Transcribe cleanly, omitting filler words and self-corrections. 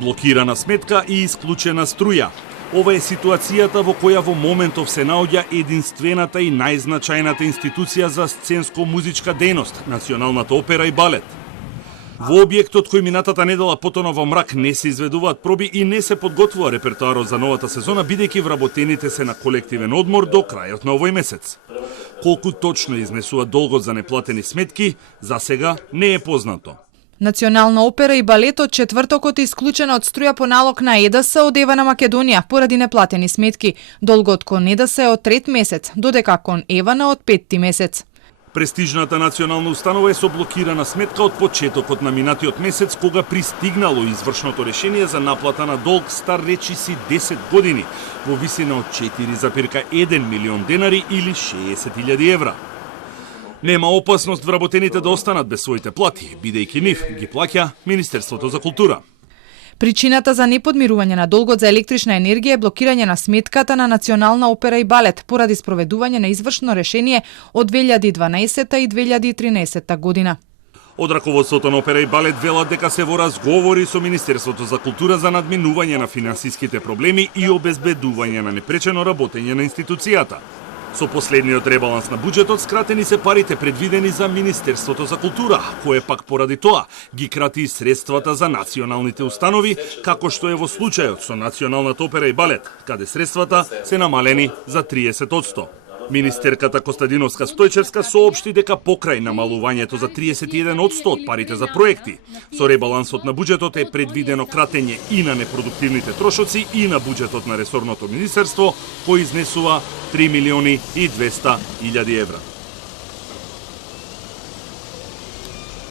Блокирана сметка и исклучена струја. Ова е ситуацијата во која во моментов се наоѓа единствената и најзначајната институција за сценско-музичка дејност, Националната опера и балет. Во објектот кој минатата недела потона во мрак не се изведуваат проби и не се подготвува репертоарот за новата сезона, бидејќи вработените се на колективен одмор до крајот на овој месец. Колку точно изнесува долгот за неплатени сметки, за сега не е познато. Национална опера и балет од четвртокот е исклучена од струја по налог на ЕДС од Ева на Македонија поради неплатени сметки. Долгот кон ЕДС е од 3 месец, додека кон Евана од 5 месец. Престижната национална установа е со блокирана сметка од почетокот на минатиот месец, кога пристигнало извршното решение за наплата на долг стар речиси 10 години, во висина од 4,1 милион денари или 60.000 евра. Нема опасност вработените да останат без своите плати, бидејќи нив ги плаќа Министерството за култура. Причината за неподмирување на долгот за електрична енергија е блокирање на сметката на Национална опера и балет поради спроведување на извршно решение од 2012 и 2013 година. Од раководството на опера и балет велат дека се во разговори со Министерството за култура за надминување на финансиските проблеми и обезбедување на непречено работење на институцијата. Со последниот ребаланс на буџетот скратени се парите предвидени за Министерството за култура, кое пак поради тоа ги крати и средствата за националните установи, како што е во случајот со Националната опера и балет, каде средствата се намалени за 30%. Министерката Костадиновска Стојчевска соопшти дека покрај намалувањето за 31% од парите за проекти, со ребалансот на буџетот е предвидено кратење и на непродуктивните трошоци и на буџетот на ресорното министерство, кој изнесува 3.200.000 евра.